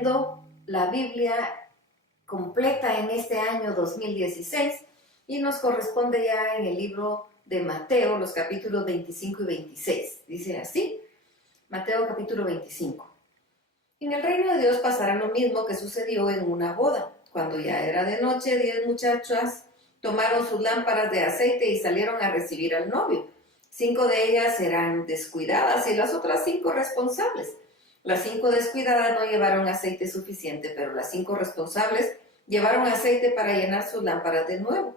leyendo la Biblia completa en este año 2016 y nos corresponde ya en el libro de Mateo, los capítulos 25 y 26. Dice así, Mateo capítulo 25. En el reino de Dios pasará lo mismo que sucedió en una boda. Cuando ya era de noche, 10 muchachas tomaron sus lámparas de aceite y salieron a recibir al novio. 5 de ellas eran descuidadas y las otras 5 responsables. Las 5 descuidadas no llevaron aceite suficiente, pero las 5 responsables llevaron aceite para llenar sus lámparas de nuevo.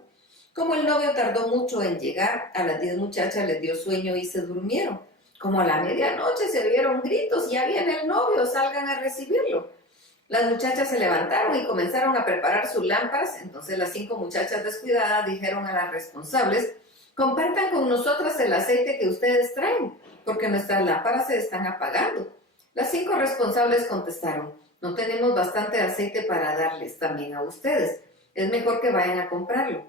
Como el novio tardó mucho en llegar, a las 10 muchachas les dio sueño y se durmieron. Como a la medianoche se oyeron gritos, ya viene el novio, salgan a recibirlo. Las muchachas se levantaron y comenzaron a preparar sus lámparas. Entonces las 5 muchachas descuidadas dijeron a las responsables, compartan con nosotras el aceite que ustedes traen, porque nuestras lámparas se están apagando. Las 5 responsables contestaron, no tenemos bastante aceite para darles también a ustedes. Es mejor que vayan a comprarlo.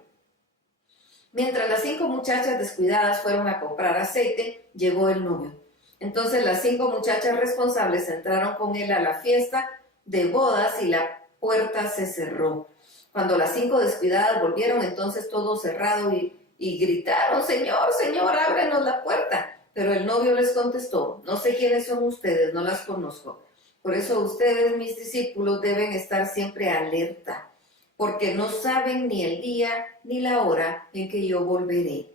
Mientras las 5 muchachas descuidadas fueron a comprar aceite, llegó el novio. Entonces las 5 muchachas responsables entraron con él a la fiesta de bodas y la puerta se cerró. Cuando las 5 descuidadas volvieron, entonces todo cerrado y gritaron, Señor, Señor, ábrenos la puerta. Pero el novio les contestó, no sé quiénes son ustedes, no las conozco. Por eso ustedes, mis discípulos, deben estar siempre alerta, porque no saben ni el día ni la hora en que yo volveré.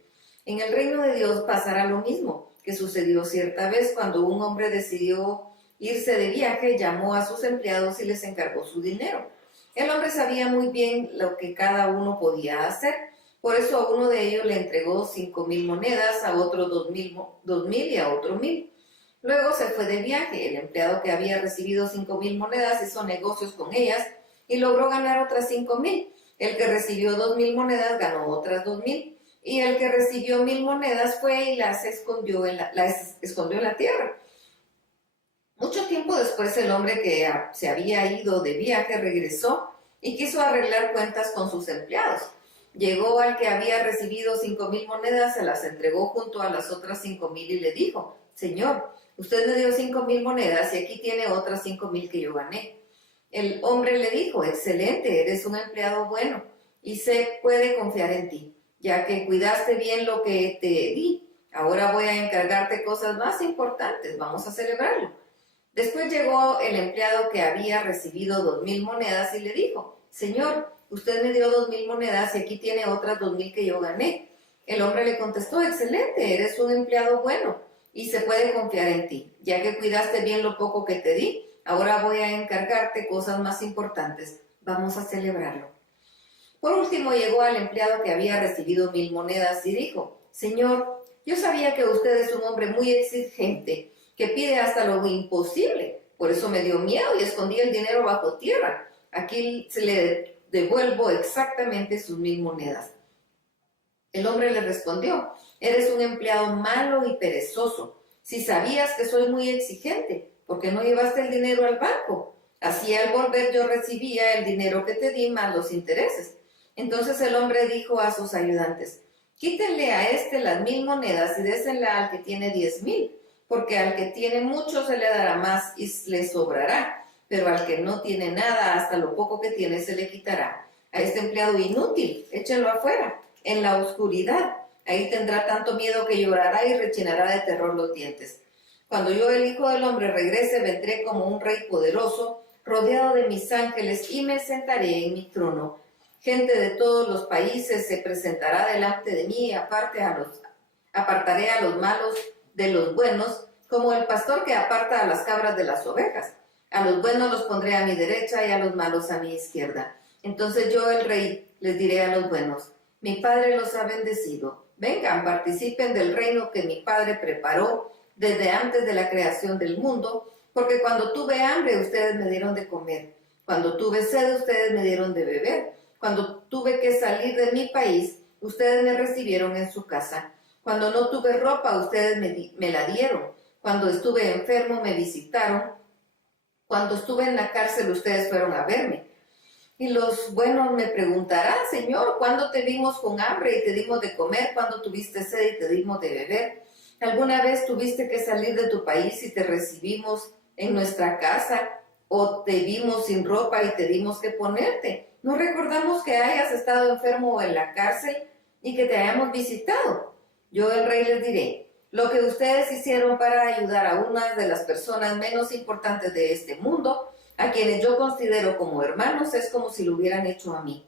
En el reino de Dios pasará lo mismo que sucedió cierta vez cuando un hombre decidió irse de viaje, llamó a sus empleados y les encargó su dinero. El hombre sabía muy bien lo que cada uno podía hacer, por eso a uno de ellos le entregó 5,000 monedas, a otro 2,000 y a otro 1,000. Luego se fue de viaje. El empleado que había recibido 5,000 monedas hizo negocios con ellas y logró ganar otras 5,000. El que recibió 2,000 monedas ganó otras 2,000. Y el que recibió 1,000 monedas fue y las escondió en la tierra. Mucho tiempo después el hombre que se había ido de viaje regresó y quiso arreglar cuentas con sus empleados. Llegó al que había recibido 5,000 monedas, se las entregó junto a las otras 5,000 y le dijo, Señor, usted me dio 5,000 monedas y aquí tiene otras 5,000 que yo gané. El hombre le dijo, excelente, eres un empleado bueno y se puede confiar en ti, ya que cuidaste bien lo que te di. Ahora voy a encargarte cosas más importantes, vamos a celebrarlo. Después llegó el empleado que había recibido 2,000 monedas y le dijo, Señor, usted me dio 2,000 monedas y aquí tiene otras 2,000 que yo gané. El hombre le contestó, excelente, eres un empleado bueno y se puede confiar en ti, ya que cuidaste bien lo poco que te di. Ahora voy a encargarte cosas más importantes. Vamos a celebrarlo. Por último llegó al empleado que había recibido 1,000 monedas y dijo, Señor, yo sabía que usted es un hombre muy exigente, que pide hasta lo imposible. Por eso me dio miedo y escondí el dinero bajo tierra. Aquí se le devuelvo exactamente sus 1,000 monedas. El hombre le respondió, eres un empleado malo y perezoso. Si sabías que soy muy exigente, ¿por qué no llevaste el dinero al banco? Así al volver yo recibía el dinero que te di más los intereses. Entonces el hombre dijo a sus ayudantes, quítenle a este las 1,000 monedas y désela al que tiene 10,000, porque al que tiene mucho se le dará más y le sobrará, pero al que no tiene nada, hasta lo poco que tiene se le quitará. A este empleado inútil, échenlo afuera, en la oscuridad. Ahí tendrá tanto miedo que llorará y rechinará de terror los dientes. Cuando yo, el Hijo del Hombre, regrese, vendré como un rey poderoso, rodeado de mis ángeles, y me sentaré en mi trono. Gente de todos los países se presentará delante de mí y apartaré a los malos de los buenos, como el pastor que aparta a las cabras de las ovejas. A los buenos los pondré a mi derecha y a los malos a mi izquierda. Entonces yo, el rey, les diré a los buenos, mi Padre los ha bendecido. Vengan, participen del reino que mi Padre preparó desde antes de la creación del mundo, porque cuando tuve hambre ustedes me dieron de comer, cuando tuve sed ustedes me dieron de beber, cuando tuve que salir de mi país ustedes me recibieron en su casa, cuando no tuve ropa ustedes me la dieron, cuando estuve enfermo me visitaron, cuando estuve en la cárcel ustedes fueron a verme. Y los buenos me preguntarán, Señor, ¿cuándo te vimos con hambre y te dimos de comer? ¿Cuándo tuviste sed y te dimos de beber? ¿Alguna vez tuviste que salir de tu país y te recibimos en nuestra casa ¿O te vimos sin ropa y te dimos que ponerte? ¿No recordamos que hayas estado enfermo o en la cárcel y que te hayamos visitado? Yo, el rey, les diré, lo que ustedes hicieron para ayudar a una de las personas menos importantes de este mundo, a quienes yo considero como hermanos, es como si lo hubieran hecho a mí.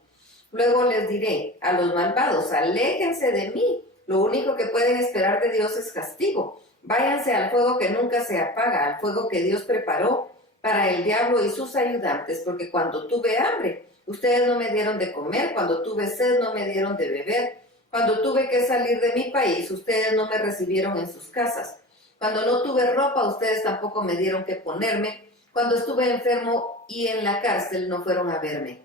Luego les diré a los malvados, aléjense de mí. Lo único que pueden esperar de Dios es castigo. Váyanse al fuego que nunca se apaga, al fuego que Dios preparó para el diablo y sus ayudantes, porque cuando tuve hambre, ustedes no me dieron de comer, cuando tuve sed, no me dieron de beber, cuando tuve que salir de mi país, ustedes no me recibieron en sus casas, cuando no tuve ropa, ustedes tampoco me dieron que ponerme, cuando estuve enfermo y en la cárcel, no fueron a verme.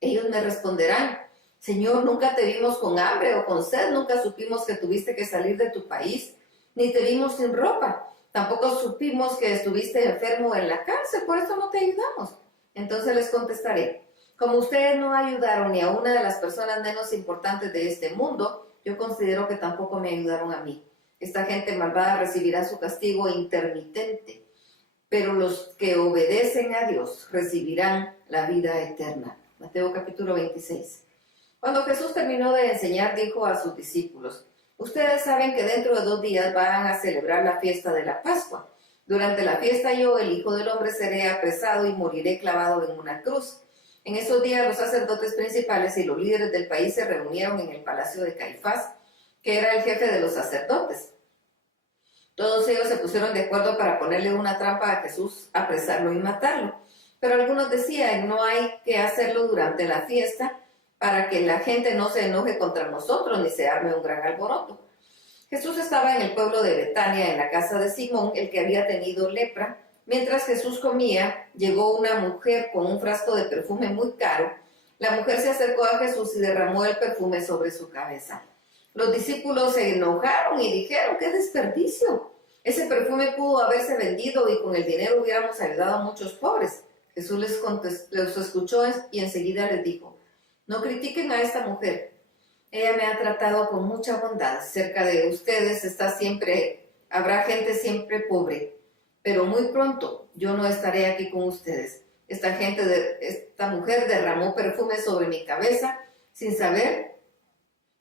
Ellos me responderán, Señor, nunca te vimos con hambre o con sed, nunca supimos que tuviste que salir de tu país, ni te vimos sin ropa, tampoco supimos que estuviste enfermo en la cárcel, por eso no te ayudamos. Entonces les contestaré, como ustedes no ayudaron ni a una de las personas menos importantes de este mundo, yo considero que tampoco me ayudaron a mí. Esta gente malvada recibirá su castigo intermitente, pero los que obedecen a Dios recibirán la vida eterna. Mateo capítulo 26. Cuando Jesús terminó de enseñar, dijo a sus discípulos, ustedes saben que dentro de 2 días van a celebrar la fiesta de la Pascua. Durante la fiesta yo, el Hijo del Hombre, seré apresado y moriré clavado en una cruz. En esos días los sacerdotes principales y los líderes del país se reunieron en el palacio de Caifás, que era el jefe de los sacerdotes. Todos ellos se pusieron de acuerdo para ponerle una trampa a Jesús, apresarlo y matarlo. Pero algunos decían, no hay que hacerlo durante la fiesta para que la gente no se enoje contra nosotros ni se arme un gran alboroto. Jesús estaba en el pueblo de Betania, en la casa de Simón, el que había tenido lepra. Mientras Jesús comía, llegó una mujer con un frasco de perfume muy caro. La mujer se acercó a Jesús y derramó el perfume sobre su cabeza. Los discípulos se enojaron y dijeron, ¡qué desperdicio! Ese perfume pudo haberse vendido y con el dinero hubiéramos ayudado a muchos pobres. Jesús les escuchó y enseguida les dijo, no critiquen a esta mujer. Ella me ha tratado con mucha bondad. Cerca de ustedes habrá gente siempre pobre, pero muy pronto yo no estaré aquí con ustedes. Esta mujer derramó perfume sobre mi cabeza sin saber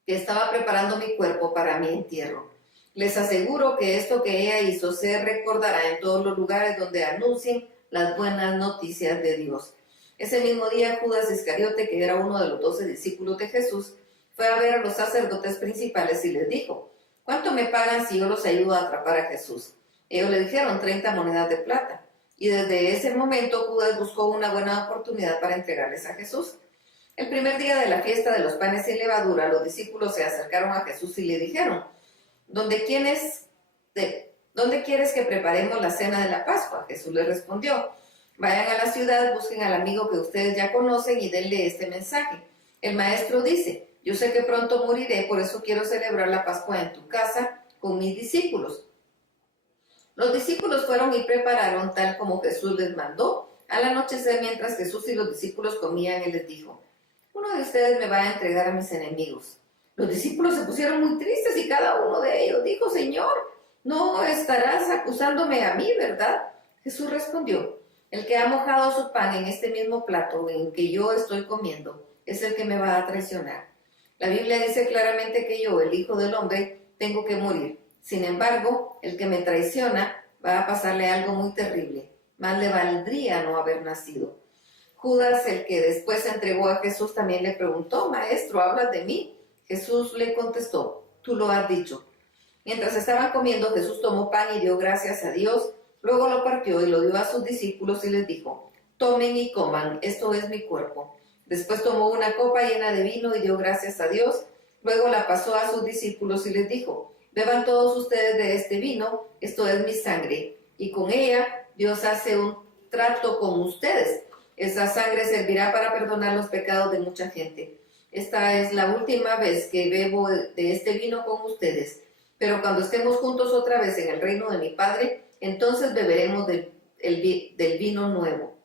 que estaba preparando mi cuerpo para mi entierro. Les aseguro que esto que ella hizo se recordará en todos los lugares donde anuncien las buenas noticias de Dios. Ese mismo día Judas Iscariote, que era uno de los 12 discípulos de Jesús, fue a ver a los sacerdotes principales y les dijo, ¿cuánto me pagan si yo los ayudo a atrapar a Jesús? Ellos le dijeron 30 monedas de plata. Y desde ese momento Judas buscó una buena oportunidad para entregarles a Jesús. El primer día de la fiesta de los panes sin levadura, los discípulos se acercaron a Jesús y le dijeron, ¿Dónde quieres que preparemos la cena de la Pascua? Jesús les respondió, vayan a la ciudad, busquen al amigo que ustedes ya conocen y denle este mensaje. El maestro dice, yo sé que pronto moriré, por eso quiero celebrar la Pascua en tu casa con mis discípulos. Los discípulos fueron y prepararon tal como Jesús les mandó. Al anochecer, mientras Jesús y los discípulos comían, Él les dijo, uno de ustedes me va a entregar a mis enemigos. Los discípulos se pusieron muy tristes y cada uno de ellos dijo, Señor, no estarás acusándome a mí, ¿verdad? Jesús respondió, el que ha mojado su pan en este mismo plato en que yo estoy comiendo, es el que me va a traicionar. La Biblia dice claramente que yo, el Hijo del Hombre, tengo que morir. Sin embargo, el que me traiciona va a pasarle algo muy terrible. Más le valdría no haber nacido. Judas, el que después entregó a Jesús, también le preguntó, Maestro, ¿hablas de mí? Jesús le contestó, tú lo has dicho. Mientras estaban comiendo, Jesús tomó pan y dio gracias a Dios, luego lo partió y lo dio a sus discípulos y les dijo, tomen y coman, esto es mi cuerpo. Después tomó una copa llena de vino y dio gracias a Dios, luego la pasó a sus discípulos y les dijo, beban todos ustedes de este vino, esto es mi sangre, y con ella Dios hace un trato con ustedes. Esa sangre servirá para perdonar los pecados de mucha gente. Esta es la última vez que bebo de este vino con ustedes, pero cuando estemos juntos otra vez en el reino de mi Padre, entonces beberemos del vino nuevo.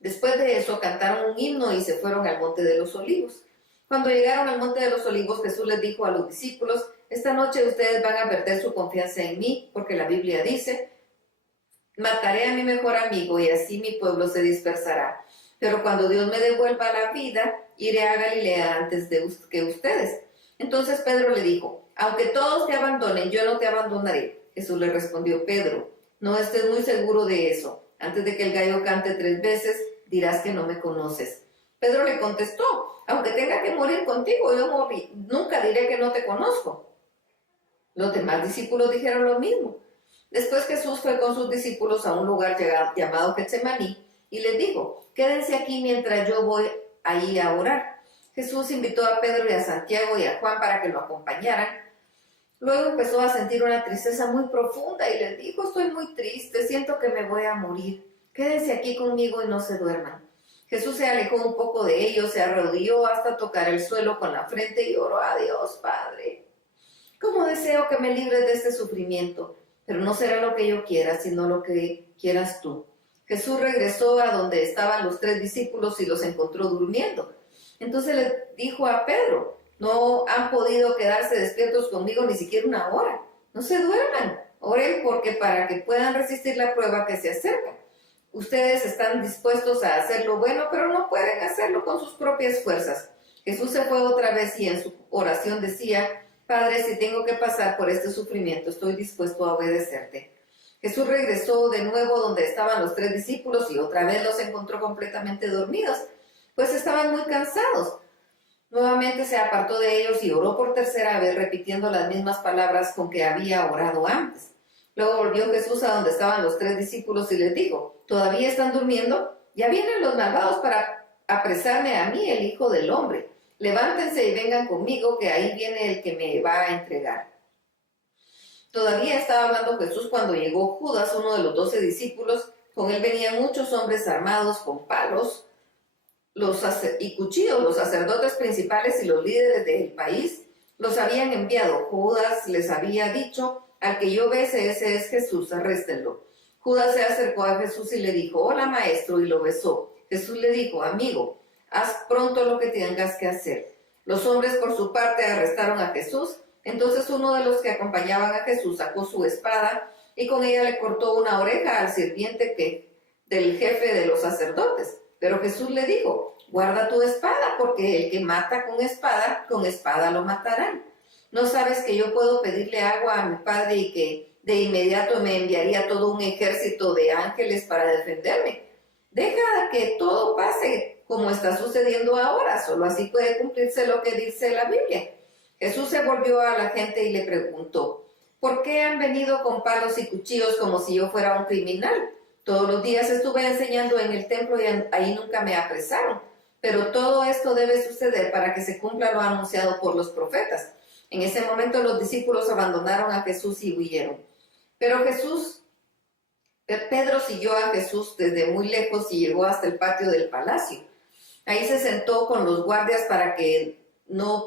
Después de eso cantaron un himno y se fueron al Monte de los Olivos. Cuando llegaron al Monte de los Olivos, Jesús les dijo a los discípulos, esta noche ustedes van a perder su confianza en mí, porque la Biblia dice, mataré a mi mejor amigo y así mi pueblo se dispersará. Pero cuando Dios me devuelva la vida, iré a Galilea antes que ustedes. Entonces Pedro le dijo, aunque todos te abandonen, yo no te abandonaré. Jesús le respondió, Pedro, no estés muy seguro de eso. Antes de que el gallo cante 3 veces, dirás que no me conoces. Pedro le contestó, aunque tenga que morir contigo, nunca diré que no te conozco. Los demás discípulos dijeron lo mismo. Después Jesús fue con sus discípulos a un lugar llamado Getsemaní y les dijo, quédense aquí mientras yo voy ahí a orar. Jesús invitó a Pedro y a Santiago y a Juan para que lo acompañaran. Luego empezó a sentir una tristeza muy profunda y les dijo, estoy muy triste, siento que me voy a morir. Quédense aquí conmigo y no se duerman. Jesús se alejó un poco de ellos, se arrodilló hasta tocar el suelo con la frente y oró a Dios, Padre. ¿Cómo deseo que me libres de este sufrimiento? Pero no será lo que yo quiera, sino lo que quieras tú. Jesús regresó a donde estaban los 3 discípulos y los encontró durmiendo. Entonces le dijo a Pedro, no han podido quedarse despiertos conmigo ni siquiera 1 hora. No se duerman, oren porque para que puedan resistir la prueba que se acerca. Ustedes están dispuestos a hacer lo bueno, pero no pueden hacerlo con sus propias fuerzas. Jesús se fue otra vez y en su oración decía, Padre, si tengo que pasar por este sufrimiento, estoy dispuesto a obedecerte. Jesús regresó de nuevo donde estaban los 3 discípulos y otra vez los encontró completamente dormidos, pues estaban muy cansados. Nuevamente se apartó de ellos y oró por tercera vez, repitiendo las mismas palabras con que había orado antes. Luego volvió Jesús a donde estaban los 3 discípulos y les dijo, ¿todavía están durmiendo? Ya vienen los malvados para apresarme a mí, el Hijo del Hombre. Levántense y vengan conmigo, que ahí viene el que me va a entregar. Todavía estaba hablando Jesús cuando llegó Judas, uno de los 12 discípulos. Con él venían muchos hombres armados con palos y cuchillos. Los sacerdotes principales y los líderes del país los habían enviado. Judas les había dicho, al que yo bese, ese es Jesús, arréstenlo. Judas se acercó a Jesús y le dijo, hola maestro, y lo besó. Jesús le dijo, amigo, haz pronto lo que tengas que hacer. Los hombres por su parte arrestaron a Jesús. Entonces uno de los que acompañaban a Jesús sacó su espada y con ella le cortó una oreja al sirviente del jefe de los sacerdotes. Pero Jesús le dijo, guarda tu espada, porque el que mata con espada lo matarán. ¿No sabes que yo puedo pedirle agua a mi Padre y que de inmediato me enviaría todo un ejército de ángeles para defenderme? Deja que todo pase como está sucediendo ahora, solo así puede cumplirse lo que dice la Biblia. Jesús se volvió a la gente y le preguntó, ¿por qué han venido con palos y cuchillos como si yo fuera un criminal? Todos los días estuve enseñando en el templo y ahí nunca me apresaron. Pero todo esto debe suceder para que se cumpla lo anunciado por los profetas. En ese momento los discípulos abandonaron a Jesús y huyeron. Pero Pedro siguió a Jesús desde muy lejos y llegó hasta el patio del palacio. Ahí se sentó con los guardias para no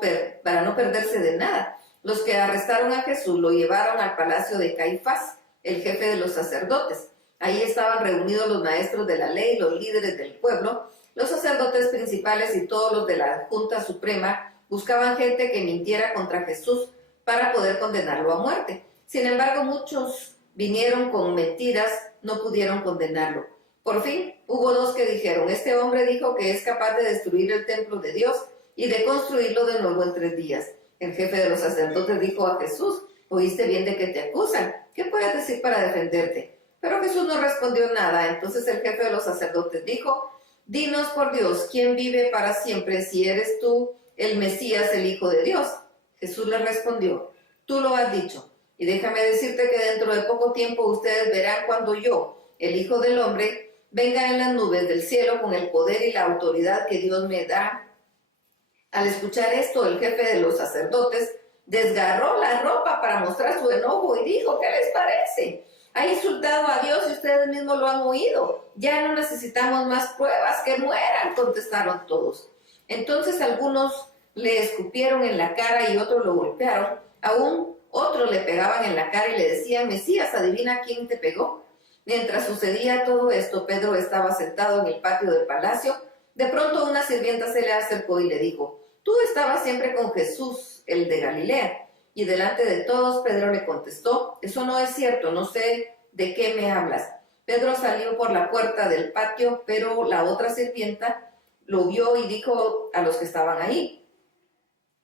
perderse de nada. Los que arrestaron a Jesús lo llevaron al palacio de Caifás, el jefe de los sacerdotes. Ahí estaban reunidos los maestros de la ley, los líderes del pueblo, los sacerdotes principales y todos los de la Junta Suprema. Buscaban gente que mintiera contra Jesús para poder condenarlo a muerte. Sin embargo, muchos vinieron con mentiras, no pudieron condenarlo. Por fin, hubo 2 que dijeron, este hombre dijo que es capaz de destruir el templo de Dios y de construirlo de nuevo en 3 días. El jefe de los sacerdotes dijo a Jesús, ¿oíste bien de que te acusan? ¿Qué puedes decir para defenderte? Pero Jesús no respondió nada. Entonces el jefe de los sacerdotes dijo, dinos por Dios, ¿quién vive para siempre si eres tú el Mesías, el Hijo de Dios? Jesús le respondió, tú lo has dicho. Y déjame decirte que dentro de poco tiempo ustedes verán cuando yo, el Hijo del Hombre, venga en las nubes del cielo con el poder y la autoridad que Dios me da. Al escuchar esto, el jefe de los sacerdotes desgarró la ropa para mostrar su enojo y dijo, ¿qué les parece? Ha insultado a Dios y ustedes mismos lo han oído. Ya no necesitamos más pruebas, que mueran, contestaron todos. Entonces algunos le escupieron en la cara y otros lo golpearon. Aún otros le pegaban en la cara y le decían, Mesías, adivina quién te pegó. Mientras sucedía todo esto, Pedro estaba sentado en el patio del palacio. De pronto una sirvienta se le acercó y le dijo, tú estabas siempre con Jesús, el de Galilea. Y delante de todos Pedro le contestó, eso no es cierto, no sé de qué me hablas. Pedro salió por la puerta del patio, pero la otra sirvienta lo vio y dijo a los que estaban ahí: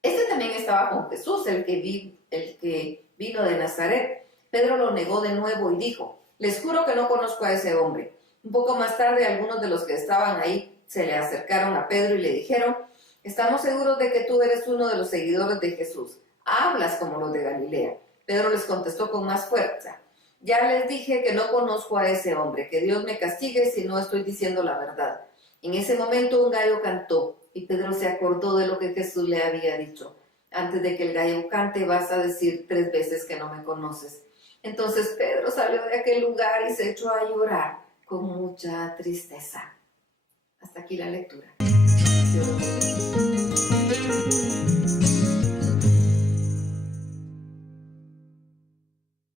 este también estaba con Jesús, el que vino de Nazaret. Pedro lo negó de nuevo y dijo: les juro que no conozco a ese hombre. Un poco más tarde, algunos de los que estaban ahí se le acercaron a Pedro y le dijeron: estamos seguros de que tú eres uno de los seguidores de Jesús. Hablas como los de Galilea. Pedro les contestó con más fuerza: ya les dije que no conozco a ese hombre, que Dios me castigue si no estoy diciendo la verdad. En ese momento un gallo cantó y Pedro se acordó de lo que Jesús le había dicho: antes de que el gallo cante vas a decir 3 veces que no me conoces. Entonces Pedro salió de aquel lugar y se echó a llorar con mucha tristeza. Hasta aquí la lectura. Dios.